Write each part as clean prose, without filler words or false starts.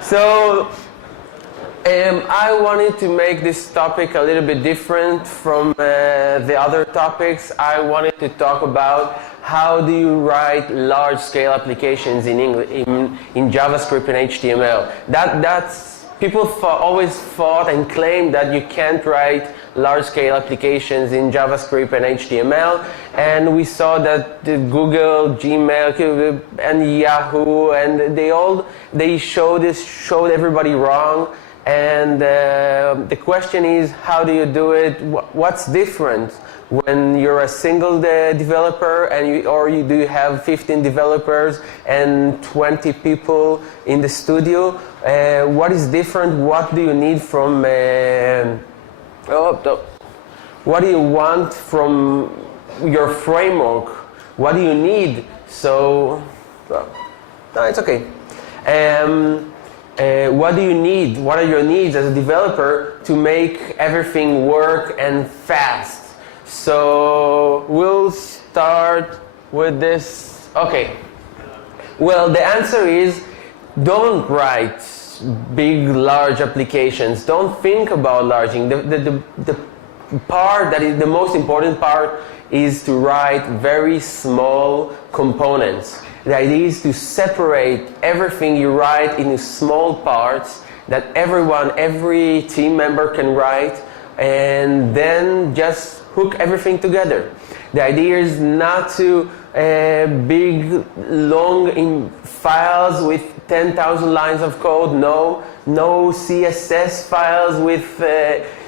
So I wanted to make this topic a little bit different from the other topics. I wanted to talk about how do you write large-scale applications in JavaScript and HTML. That's people always thought and claimed that you can't write large-scale applications in JavaScript and HTML, and we saw that the Google, Gmail, and Yahoo, and they showed everybody wrong. And the question is, how do you do it? What's different when you're a single developer and do you have 15 developers and 20 people in the studio? What is different? What do you need from what do you want from your framework? What do you need? So, no, it's okay. What do you need? What are your needs as a developer to make everything work and fast? So we'll start with this. Okay. Well, the answer is don't write big, large applications. Don't think about larging. The part that is the most important part is to write very small components. The idea is to separate everything you write into small parts that every team member can write, and then just hook everything together. The idea is not to big, long files with 10,000 lines of code. No CSS files with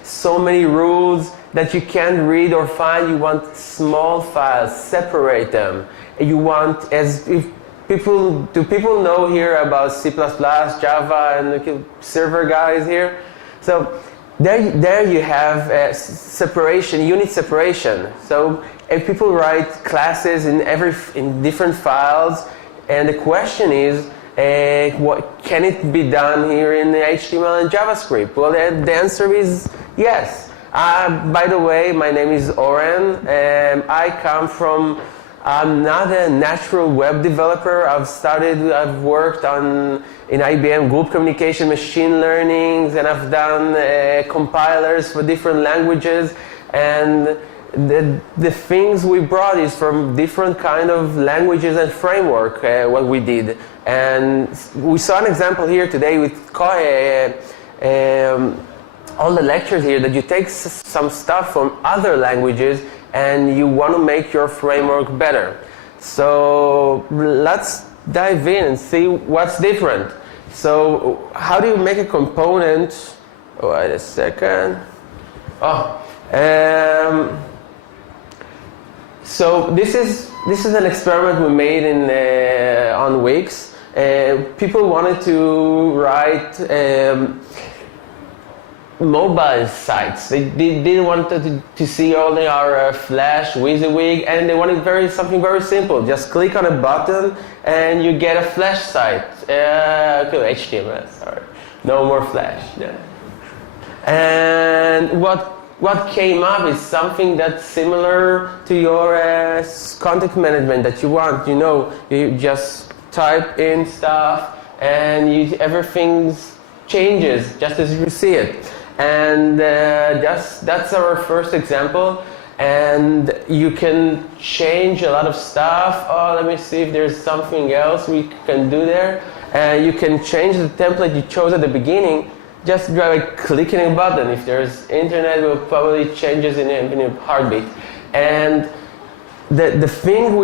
so many rules that you can't read or find. You want small files, separate them. You want, do people know here about C++, Java, and server guys here? So there you have separation, unit separation. So if people write classes in different files, and the question is, what can it be done here in HTML and JavaScript? Well, the answer is yes. By the way, my name is Oren, and I'm not a natural web developer. I've worked in IBM group communication, machine learning, and I've done compilers for different languages. And the things we brought is from different kind of languages and framework, what we did. And we saw an example here today with all the lectures here that you take some stuff from other languages and you want to make your framework better. So let's dive in and see what's different. So how do you make a component? Wait a second. So this is an experiment we made on Wix. People wanted to write mobile sites. They didn't want to see only our Flash, WYSIWYG, and they wanted something very simple. Just click on a button and you get a Flash site. HTML, sorry. No more Flash. Yeah. And what came up is something that's similar to your content management that you want. You just type in stuff and everything changes just as you see it. And that's our first example, and you can change a lot of stuff. Let me see if there's something else we can do there. You can change the template you chose at the beginning just by clicking a button. If there's internet, it will probably changes in a heartbeat. And the thing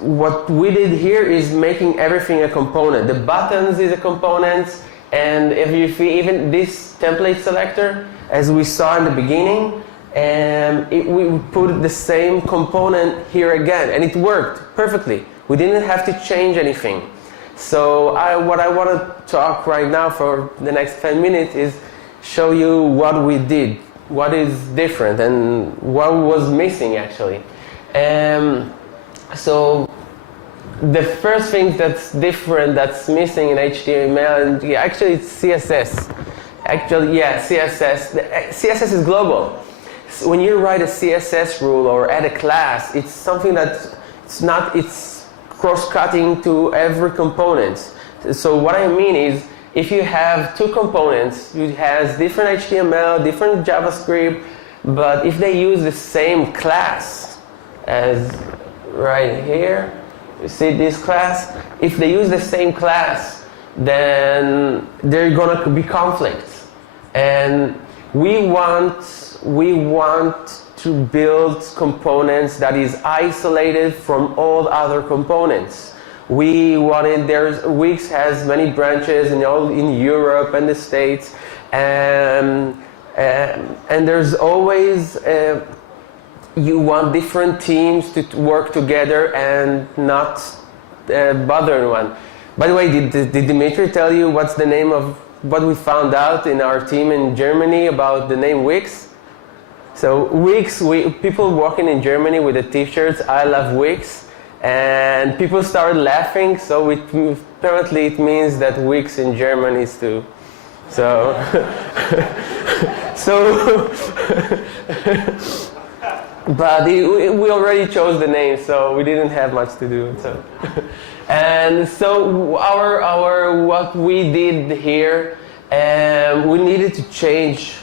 what we did here is making everything a component. The buttons is a component. And if you see even this template selector, as we saw in the beginning, we put the same component here again, and it worked perfectly. We didn't have to change anything. So what I want to talk right now for the next 10 minutes is show you what we did, what is different, and what was missing actually. So the first thing that's different, that's missing in HTML, and actually it's CSS. Actually, yeah, CSS. CSS is global. So when you write a CSS rule or add a class, it's something that it's cross-cutting to every component. So what I mean is, if you have two components, it has different HTML, different JavaScript, but if they use the same class, as right here, you see this class, if they use the same class, then there are going to be conflicts. And we want to build components that is isolated from all other components. Wix has many branches in Europe and the States, and there's always you want different teams to work together and not bother one. By the way, did Dimitri tell you what's the name of what we found out in our team in Germany about the name Wix? So Wix, people walking in Germany with the t-shirts, I love Wix, and people started laughing, so apparently it means that Wix in German is too. So, but we already chose the name, so we didn't have much to do. So. And so what we did here, we needed to change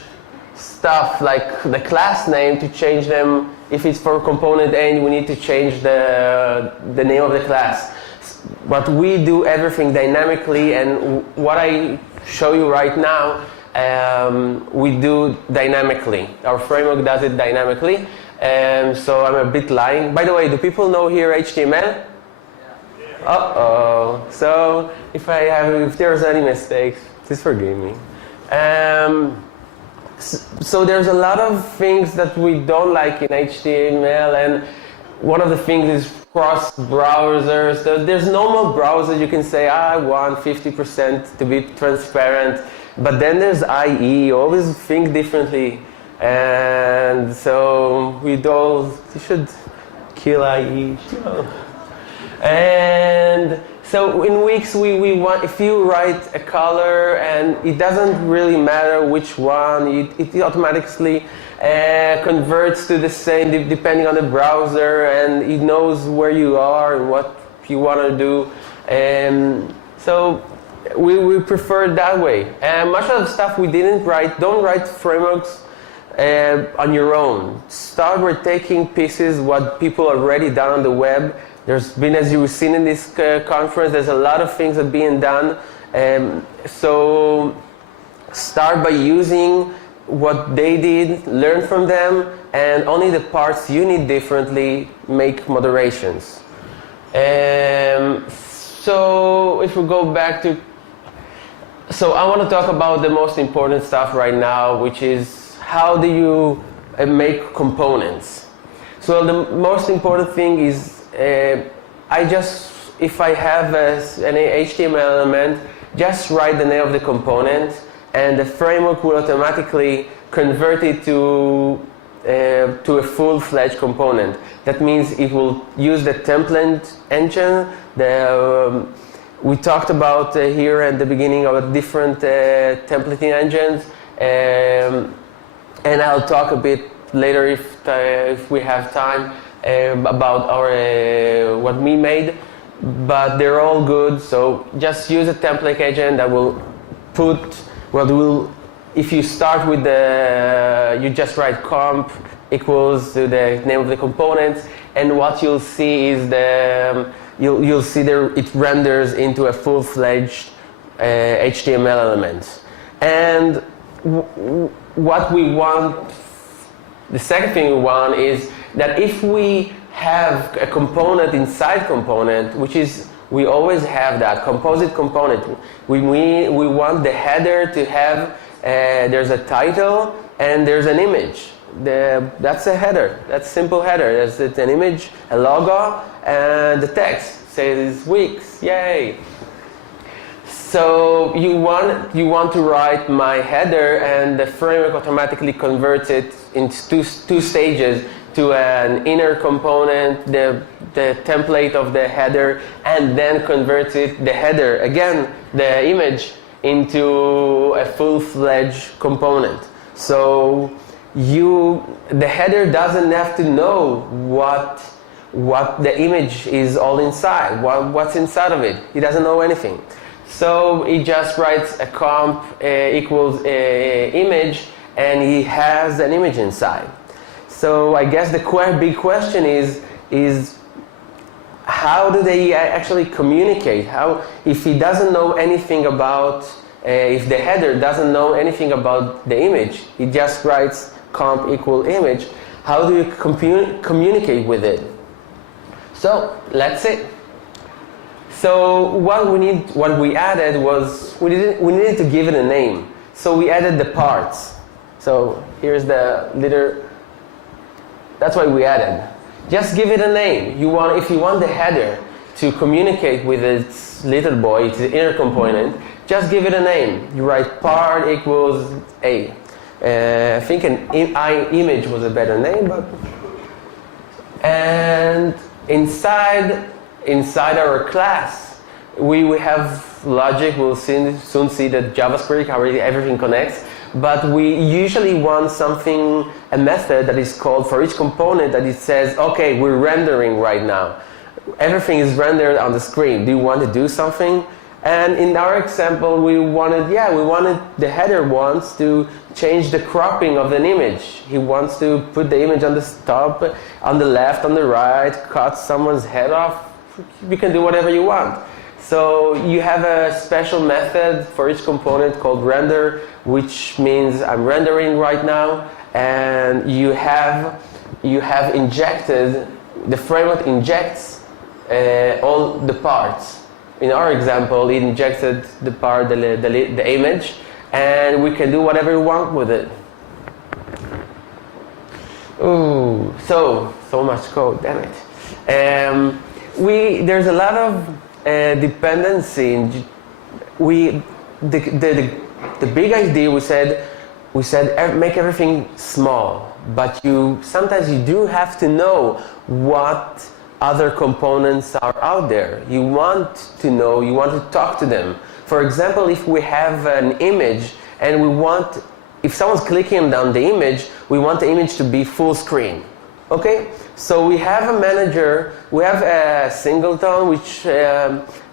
stuff like the class name, to change them. If it's for component A, we need to change the name of the class. But we do everything dynamically, and what I show you right now, we do dynamically. Our framework does it dynamically. So I'm a bit lying. By the way, do people know here HTML? Uh-oh. So if there's any mistakes, please forgive me. So there's a lot of things that we don't like in HTML, and one of the things is cross browsers. There's normal browsers, you can say, I want 50% to be transparent, but then there's IE, always think differently. And so you should kill IE. And so in Wix, we want, if you write a color, and it doesn't really matter which one, it automatically converts to the same depending on the browser, and it knows where you are and what you want to do. So we prefer it that way. And much of the stuff we didn't write, don't write frameworks on your own. Start with taking pieces what people already done on the web. There's been, as you've seen in this conference, there's a lot of things that are being done. So start by using what they did, learn from them, and only the parts you need differently, make moderations. So if we go back to, so I want to talk about the most important stuff right now, which is how do you make components. So the most important thing is if I have an HTML element, just write the name of the component, and the framework will automatically convert it to a full-fledged component. That means it will use the template engine. We talked about here at the beginning about different templating engines, and I'll talk a bit later if we have time about what we made, but they're all good. So just use a template agent that will if you start with you just write comp equals to the name of the components, and what you'll see is you'll see it renders into a full-fledged HTML element. And what we want, the second thing we want is that if we have a component inside component, which is, we always have that composite component, we want the header to have, there's a title and there's an image. That's a header, that's a simple header. There's an image, a logo, and the text says Wix, yay. So you want to write my header, and the framework automatically converts it into two stages, to an inner component, the template of the header, and then converts the header, again, the image, into a full-fledged component. So the header doesn't have to know what the image is all inside, what's inside of it. It doesn't know anything. So he just writes a comp equals image, and he has an image inside. So I guess the big question is how do they actually communicate? How, if he doesn't know anything about, if the header doesn't know anything about the image, he just writes comp equal image, how do you communicate with it? So let's see. So what we added was we needed to give it a name. So we added the parts. So here's the leader. That's why we added. Just give it a name. If you want the header to communicate with its little boy, its inner component, just give it a name. You write part equals a. I think an image was a better name, but and inside our class, we have logic. We'll soon see that JavaScript, how everything connects. But we usually want a method that is called for each component that it says, okay, we're rendering right now. Everything is rendered on the screen. Do you want to do something? And in our example, we wanted the header wants to change the cropping of an image. He wants to put the image on the top, on the left, on the right, cut someone's head off. You can do whatever you want. So you have a special method for each component called render, which means I'm rendering right now, and you have injected, the framework injects all the parts. In our example, it injected the part, the image, and we can do whatever we want with it. Ooh, so much code, damn it. There's a lot of dependency. The big idea we said make everything small, but sometimes you do have to know what other components are out there. You want to know, you want to talk to them. For example, if we have an image and if someone's clicking on the image, we want the image to be full screen. Okay? So we have a manager, we have a singleton,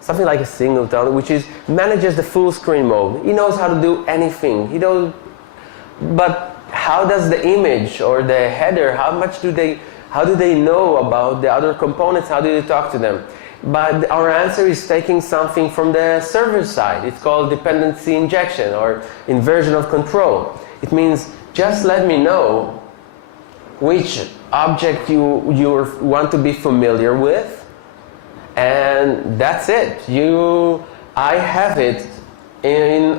something like a singleton, which manages the full screen mode. He knows how to do anything. But how does the image or the header, how do they know about the other components? How do you talk to them? But our answer is taking something from the server side. It's called dependency injection or inversion of control. It means just let me know which object you want to be familiar with, and that's it. I have it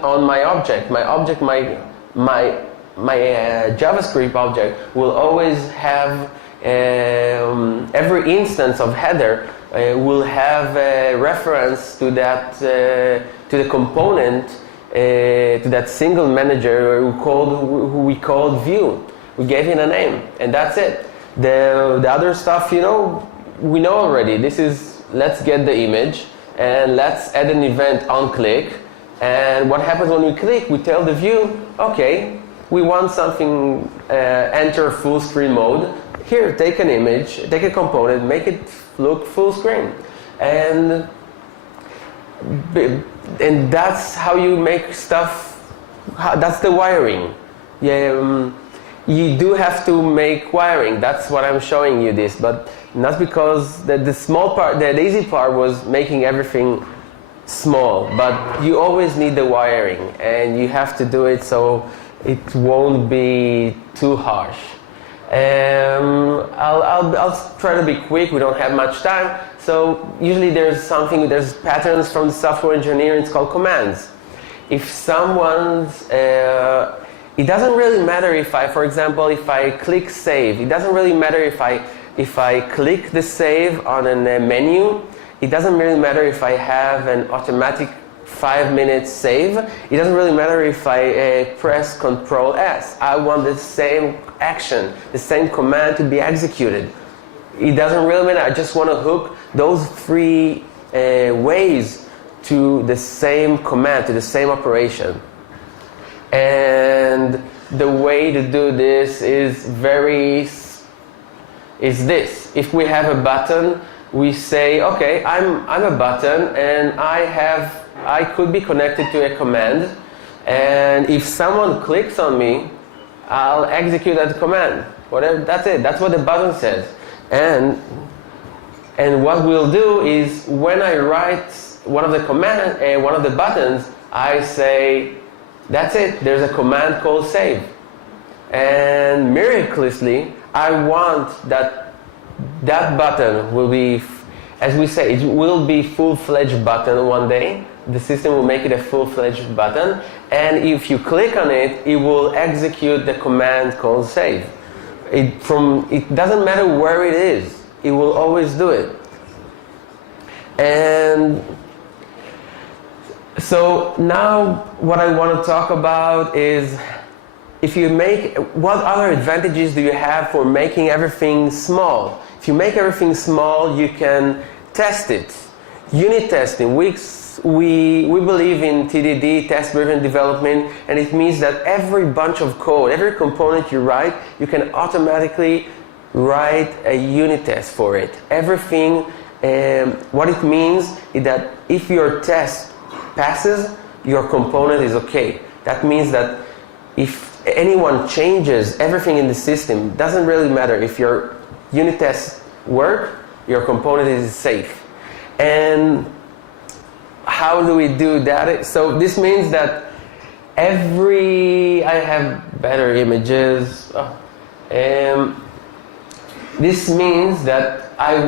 on my object. My JavaScript object will always have every instance of header will have a reference to that to the component to that single manager who we called view. We gave it a name, and that's it. The other stuff, we know already. Let's get the image, and let's add an event on click. And what happens when we click? We tell the view, okay, we want something, enter full screen mode. Here, take an image, take a component, make it look full screen. And that's how you make stuff, that's the wiring. Yeah, you do have to make wiring. That's what I'm showing you this, but not because the small part, the easy part was making everything small, but you always need the wiring, and you have to do it so it won't be too harsh. I'll try to be quick. We don't have much time. So usually there's patterns from the software engineering. It's called commands. If someone's it doesn't really matter for example, if I click save. It doesn't really matter if I click the save on a menu. It doesn't really matter if I have an automatic 5-minute save. It doesn't really matter if I press Control S. I want the same action, the same command to be executed. It doesn't really matter. I just want to hook those 3 ways to the same command, to the same operation. And the way to do this is this. If we have a button, we say, okay, I'm a button, and I have I could be connected to a command, and if someone clicks on me, I'll execute that command. Whatever, that's it. That's what the button says. And what we'll do is when I write one of the buttons, I say, that's it. There's a command called save. And miraculously, I want that button will be, as we say, it will be full-fledged button one day. The system will make it a full-fledged button, and if you click on it, it will execute the command called save. It doesn't matter where it is, it will always do it. And so now what I want to talk about is what other advantages do you have for making everything small? If you make everything small, you can test it. Unit testing, we believe in TDD, test-driven development, and it means that every bunch of code, every component you write, you can automatically write a unit test for it. Everything, what it means is that if your test passes, your component is okay. That means that if anyone changes everything in the system, it doesn't really matter. If your unit tests work, your component is safe. And how do we do that? So this means that I have better images. This means that I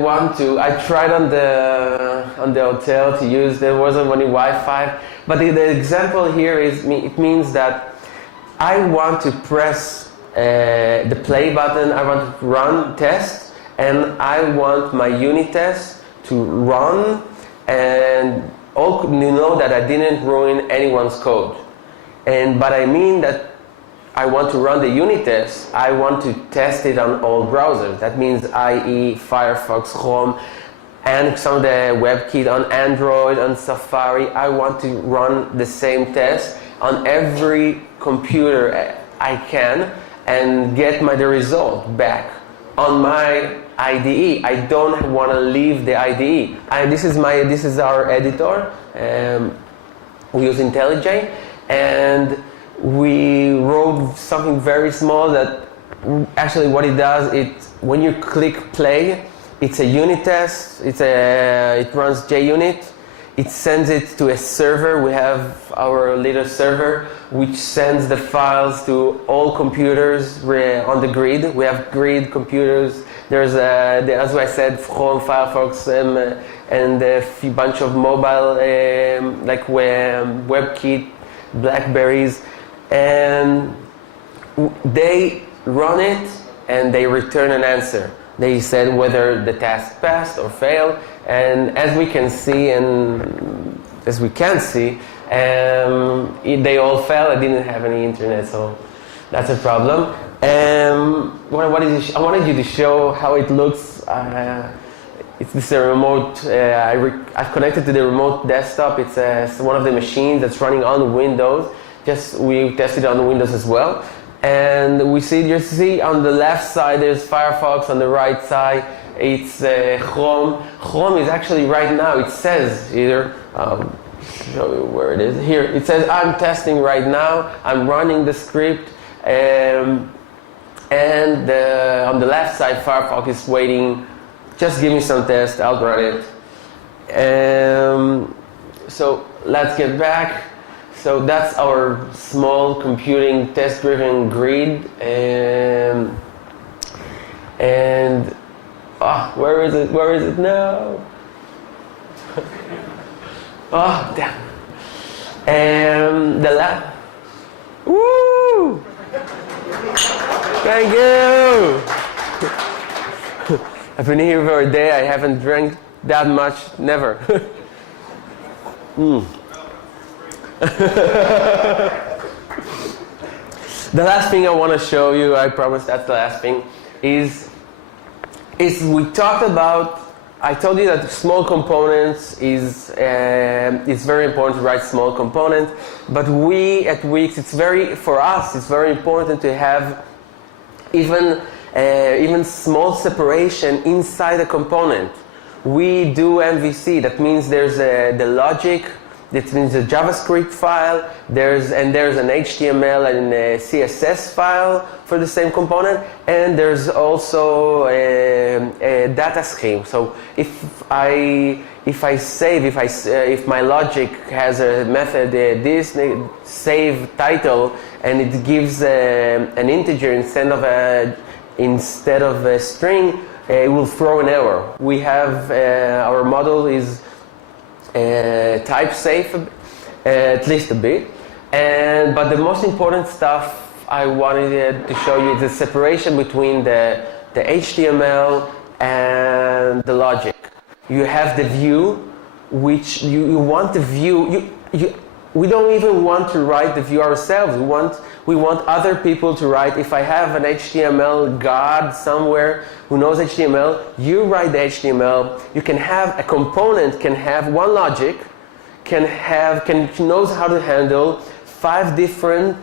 tried on the hotel to use, there wasn't any Wi-Fi, but the example here is, it means that I want to press the play button, I want to run test, and I want my unit test to run, and you know that I didn't ruin anyone's code. But I mean that I want to run the unit test, I want to test it on all browsers. That means IE, Firefox, Chrome, and some of the WebKit on Android, on Safari. I want to run the same test on every computer I can and get the result back on my IDE. I don't want to leave the IDE. This is our editor. We use IntelliJ, and we wrote something very small that actually what it does, when you click play, it's a unit test. It runs JUnit. It sends it to a server. We have our little server which sends the files to all computers on the grid. We have grid computers. There's, as I said, Chrome, Firefox, and a bunch of mobile, like WebKit, Blackberries, and they run it and they return an answer. They said whether the task passed or failed, and as we can see, they all failed. I didn't have any internet, so that's a problem. I wanted you to show how it looks. It's this remote. I've connected to the remote desktop. It's one of the machines that's running on Windows. We tested it on Windows as well. And you see on the left side there's Firefox, on the right side it's Chrome. Chrome is actually right now, it says here, I'll show you where it is. Here, it says I'm testing right now, I'm running the script, and on the left side Firefox is waiting, just give me some tests, I'll run it. So let's get back. So that's our small computing test-driven grid, and where is it? Where is it now? Oh, damn! And the lab. Woo! Thank you. I've been here for a day. I haven't drank that much. Never. The last thing I want to show you, I promise that's the last thing, is we talked about, I told you that small components is very important to write small components, but we at Wix, for us, it's very important to have even small separation inside a component. We do MVC, that means there's the logic That means a JavaScript file. There's an HTML and a CSS file for the same component, and there's also a data scheme. So if my logic has a method this save title, and it gives an integer instead of a string, it will throw an error. We have our model is type safe, at least a bit, but the most important stuff I wanted to show you is the separation between the HTML and the logic. You have the view, which you want the view. We don't even want to write the view ourselves. We want other people to write. If I have an HTML god somewhere who knows HTML, you write the HTML. You can have a component, can have one logic, knows how to handle 5 different,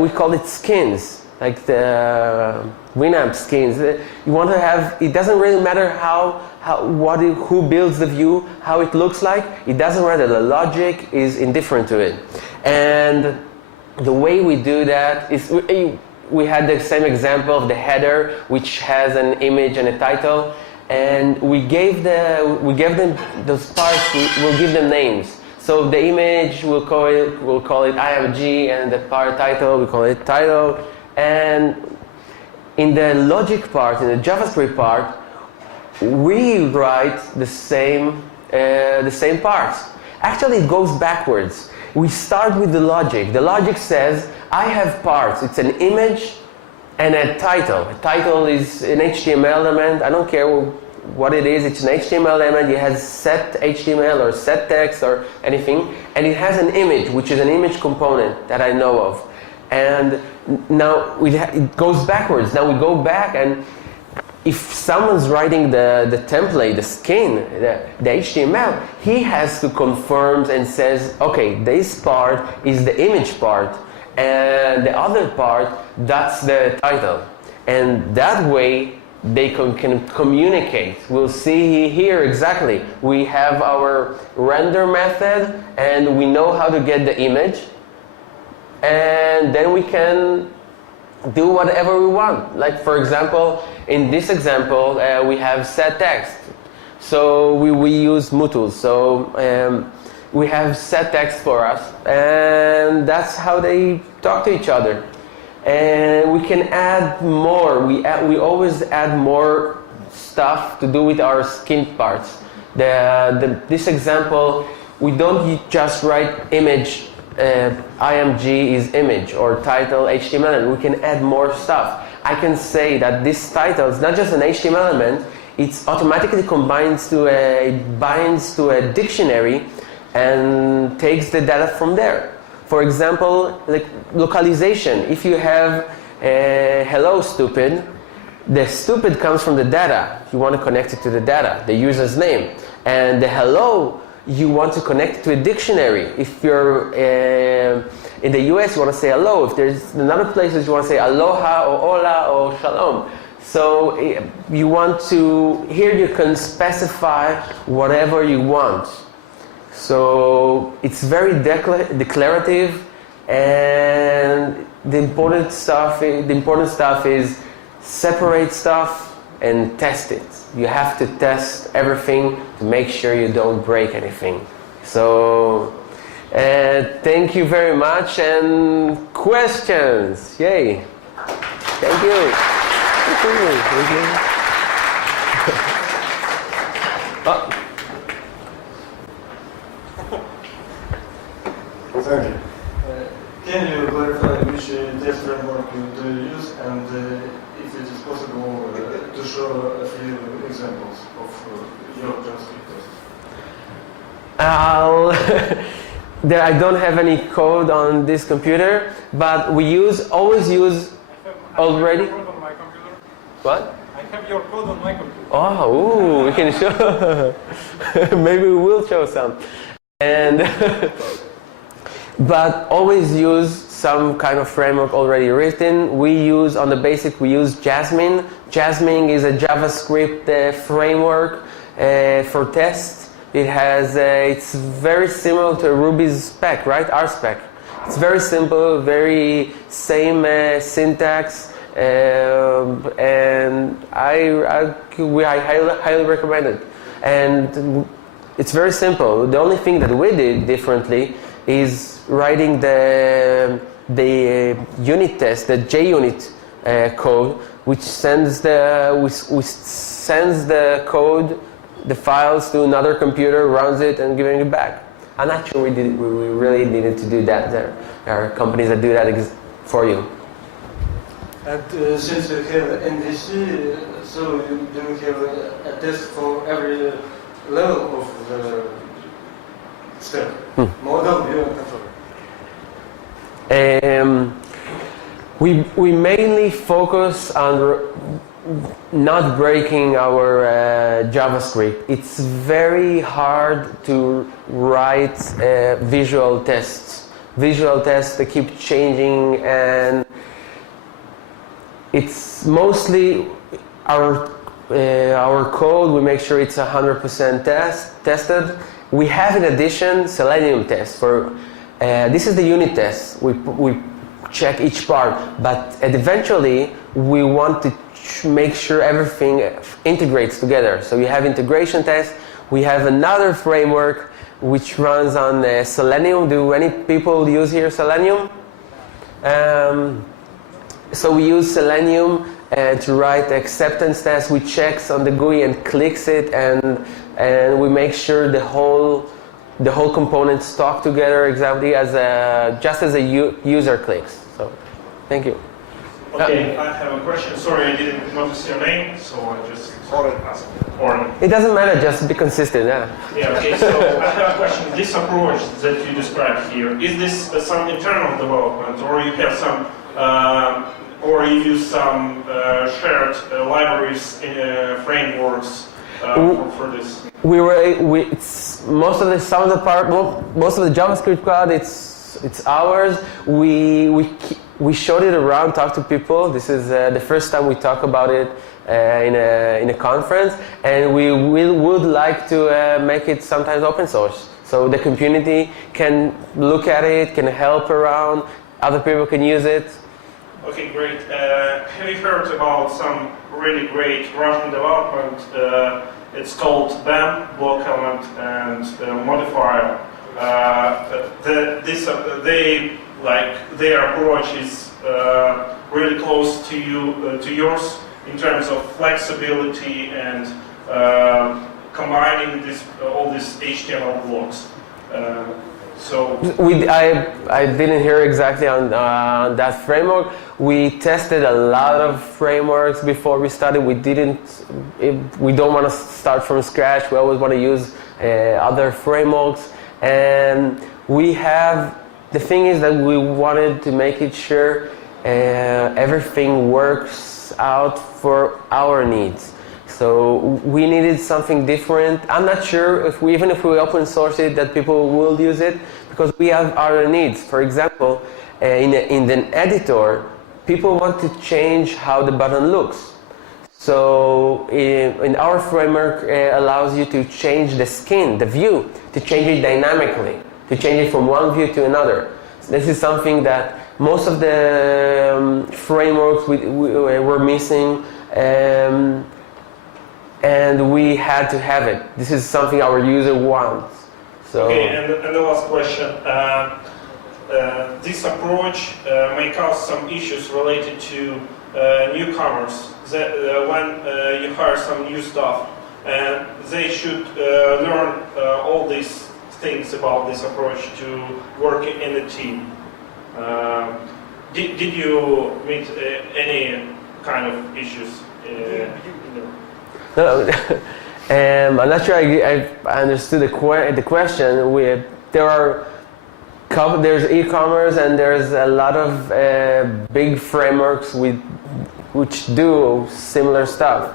we call it skins, like the Winamp skins. You want to have, it doesn't really matter who builds the view, how it looks like. It doesn't matter. The logic is indifferent to it. And the way we do that is we had the same example of the header, which has an image and a title, and we gave them those parts. We'll give them names. So the image we'll call it IMG, and the part title we call it title. And in the logic part, in the JavaScript part, we write the same parts. Actually, it goes backwards. We start with the logic. The logic says, I have parts. It's an image and a title. A title is an HTML element. I don't care what it is. It's an HTML element. It has set HTML or set text or anything. And it has an image, which is an image component that I know of. And now it goes backwards. Now we go back, and if someone's writing the template, the skin, the HTML, he has to confirm and says, okay, this part is the image part, and the other part, that's the title. And that way, they can communicate. We'll see here exactly. We have our render method, and we know how to get the image, and then we can do whatever we want. Like, for example, in this example, we have set text. So we use Mootools. So we have set text for us, and that's how they talk to each other. And we can add more. We always add more stuff to do with our skin parts. This example, we don't just write image. IMG is image, or title HTML, and we can add more stuff. I can say that this title is not just an HTML element, it's automatically binds to a dictionary and takes the data from there. For example, like localization. If you have hello stupid, the stupid comes from the data. You want to connect it to the data, the user's name. And the hello, you want to connect to a dictionary. If you're in the US, you want to say hello. If there's in other places, you want to say aloha or hola or shalom. So you want to, here you can specify whatever you want. So it's very declarative, and the important stuff is separate stuff and test it. You have to test everything to make sure you don't break anything. So thank you very much, and questions. Yay. Thank you. Thank you. Oh. Thank you. Can you clarify which test framework do you use, and if it is possible to show a few examples of your JavaScript tests? I don't have any code on this computer, but we always use already. I have your code on my computer. What? I have your code on my computer. Oh, we can show. Maybe we will show some. And but always use some kind of framework already written. We use Jasmine. Jasmine is a JavaScript framework for tests. It has it's very similar to Ruby's spec, right? Our spec. It's very simple, very same syntax, and I highly recommend it. And it's very simple. The only thing that we did differently is writing the unit test, the JUnit code, which sends the code, the files to another computer, runs it, and giving it back. I'm not sure we really needed to do that. There are companies that do that for you. And since you have NDC, so you do have a test for every level of the step, model, view, and controller. We mainly focus on not breaking our JavaScript. It's very hard to write visual tests. Visual tests, they keep changing, and it's mostly our code. We make sure it's 100% tested. We have in addition Selenium tests for this is the unit test. We check each part, but eventually we want to make sure everything integrates together. So you have integration tests. We have another framework which runs on Selenium. Do any people use here Selenium? So we use Selenium to write acceptance tests. We checks on the GUI and clicks it, and we make sure the whole components talk together exactly as just as a user clicks. So, thank you. Okay, I have a question. Sorry, I didn't notice your name, so I just asked. Oren. It doesn't matter, just be consistent. Yeah. Yeah. Okay. So I have a question. This approach that you described here, is this some internal development, or you have some, or you use some shared libraries, frameworks for this? It's most of the JavaScript Quad. It's ours. We showed it around, talked to people. This is the first time we talk about it in a conference, and we would like to make it sometimes open source, so the community can look at it, can help around, other people can use it. Okay, great. Have you heard about some really great Russian development? It's called BEM, block element and modifier. Their approach is really close to yours in terms of flexibility and combining all these HTML blocks. I didn't hear exactly on that framework. We tested a lot of frameworks before we started. We don't want to start from scratch. We always want to use other frameworks, and the thing is that we wanted to make it sure everything works out for our needs. So we needed something different. I'm not sure even if we open source it, that people will use it, because we have our needs. For example, in the editor, people want to change how the button looks. So in our framework allows you to change the skin, the view, to change it dynamically, to change it from one view to another. So this is something that most of the frameworks were missing, and we had to have it. This is something our user wants. So. Okay, and the last question. This approach may cause some issues related to newcomers. That when you hire some new staff, and they should learn all these things about this approach to work in a team. Did you meet any kind of issues? No, I'm not sure I understood the question. There's e-commerce, and there's a lot of big frameworks which do similar stuff.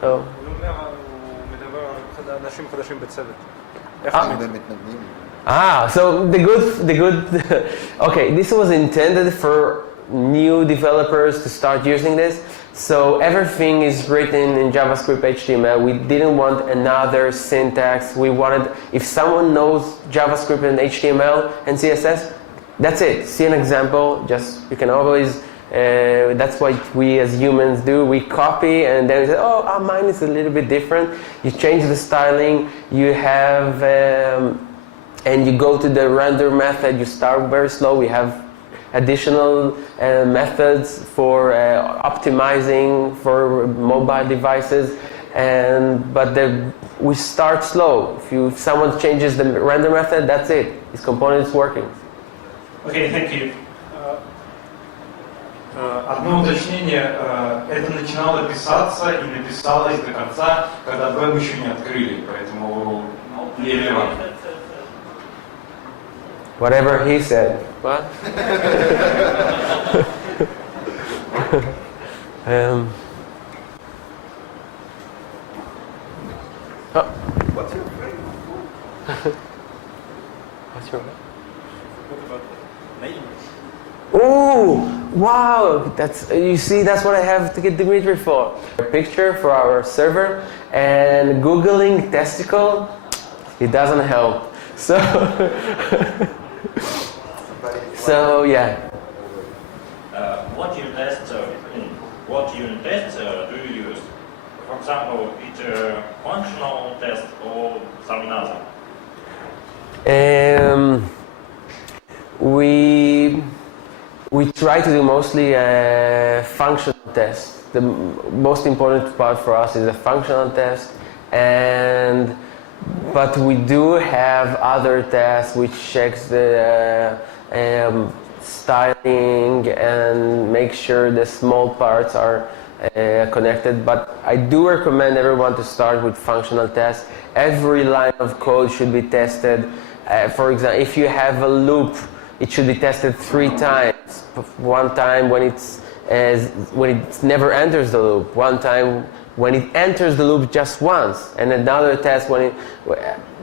So. So the good. Okay, this was intended for new developers to start using this. So everything is written in JavaScript HTML. We didn't want another syntax. We wanted, if someone knows JavaScript and HTML and CSS, that's it. See an example, just, you can always, that's what we as humans do. We copy and then we say, oh, mine is a little bit different. You change the styling, you have, and you go to the render method, you start very slow. We have additional methods for optimizing for mobile devices, but we start slow. If someone changes the render method, that's it. This component is working. Okay, thank you. Одно уточнение. Это начинало писаться и написалось до конца, когда веб еще не открыли, поэтому нерелевантно. Whatever he said. What? Oh. What's your frame? What's your What about the name? Oh, wow! You see, that's what I have to get Dimitri for. A picture for our server, and Googling testicle, it doesn't help. So yeah. What unit tests do you use? For example, it's a functional test or some another? We try to do mostly a functional test. The most important part for us is a functional test, but we do have other tests which checks the styling and make sure the small parts are connected. But I do recommend everyone to start with functional tests. Every line of code should be tested. For example, if you have a loop, it should be tested 3 times. One time when it never enters the loop. One time when it enters the loop just once, and another test when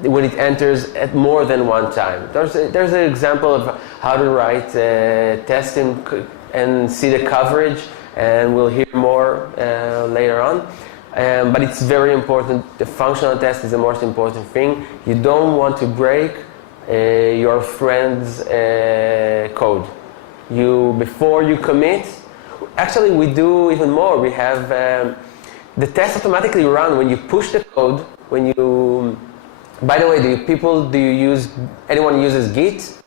it enters at more than one time. There's an example of how to write testing and see the coverage, and we'll hear more later on. But it's very important. The functional test is the most important thing. You don't want to break your friend's code. Before you commit, actually we do even more. We have the test automatically run when you push the code. By the way, anyone uses Git?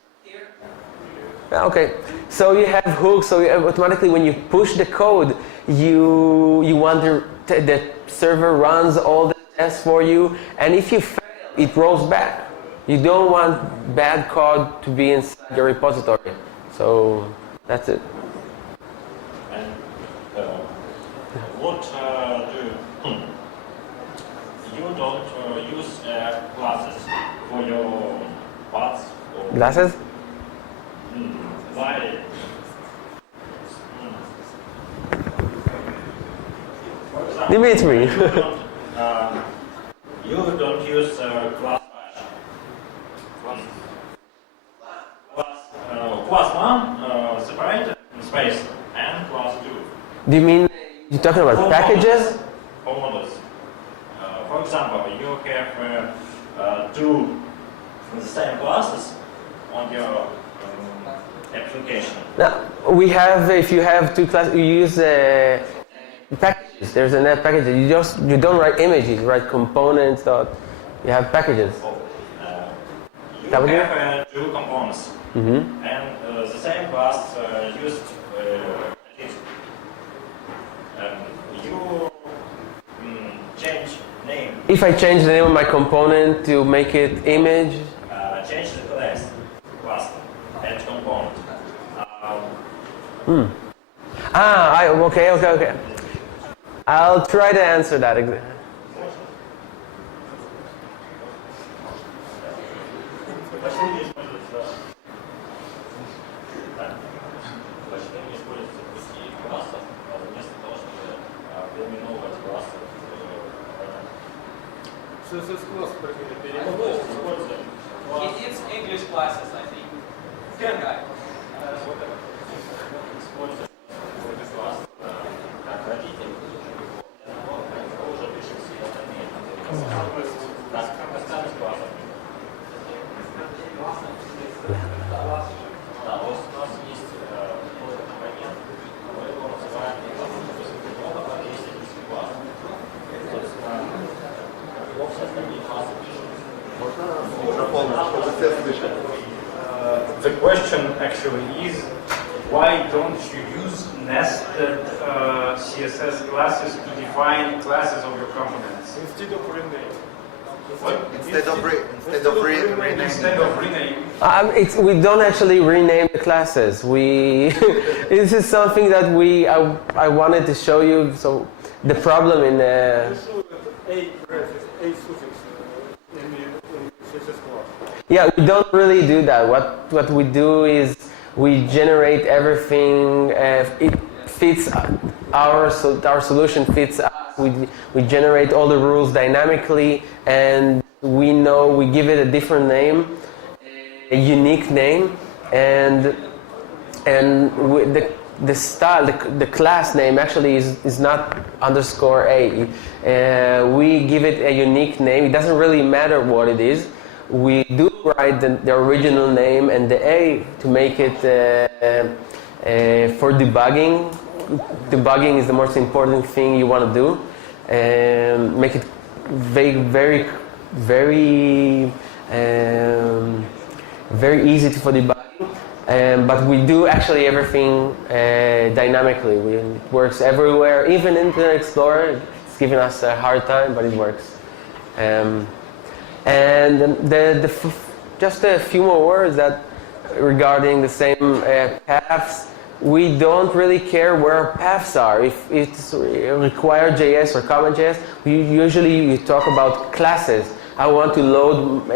Okay, so you have hooks. So automatically when you push the code, you want the server runs all the tests for you, and if you fail, it rolls back. You don't want bad code to be inside your repository. So that's it. And what you don't use classes for your parts? Or Glasses? Why? For example, Dimitri. you don't use class class 1 separated space and class 2. Do you mean you're talking about packages? For models. For example, you have 2 the same classes on your application. No, if you have 2 classes, you use packages. There's a net package. You don't write images, you write components. You have packages. You have 2 components. Mm-hmm. And the same class used it. You change name. If I change the name of my component to make it image, Change the class and component. Okay. I'll try to answer that. It's English classes, I think. Good guy. Используйте The question actually is, why don't you use nested CSS classes to define classes of your components? Instead of rename. What? Instead of renaming. Instead of rename. We don't actually rename the classes. This is something that I wanted to show you. So the problem in A suffix in CSS class. yeah, we don't really do that. What we do is we generate everything. It fits our solution fits us. We generate all the rules dynamically, and we give it a different name, a unique name, and the style, the class name actually is not _a. We give it a unique name. It doesn't really matter what it is. We do write the original name and the A to make it for debugging. Debugging is the most important thing you want to do, and make it very easy for debugging. But we do actually everything dynamically. It works everywhere, even Internet Explorer. It's giving us a hard time, but it works. And just a few more words that regarding the same paths. We don't really care where our paths are. If it's required.js or common.js, we usually talk about classes. I want to load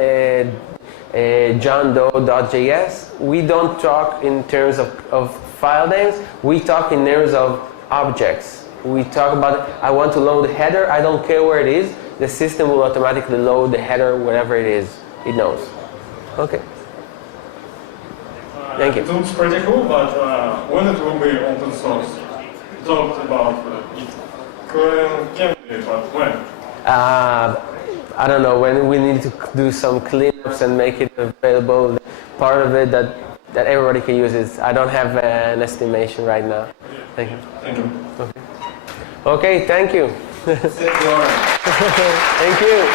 johndoe.js. We don't talk in terms of file names. We talk in terms of objects. We talk about, I want to load the header. I don't care where it is. The system will automatically load the header, whatever it is. It knows. Okay. Thank you. It looks pretty cool, but when it will be open source? You talked about it can be, but when? I don't know, when we need to do some cleanups and make it available, part of it that everybody can use it. I don't have an estimation right now. Thank you. Thank you. Okay, thank you. Thank you.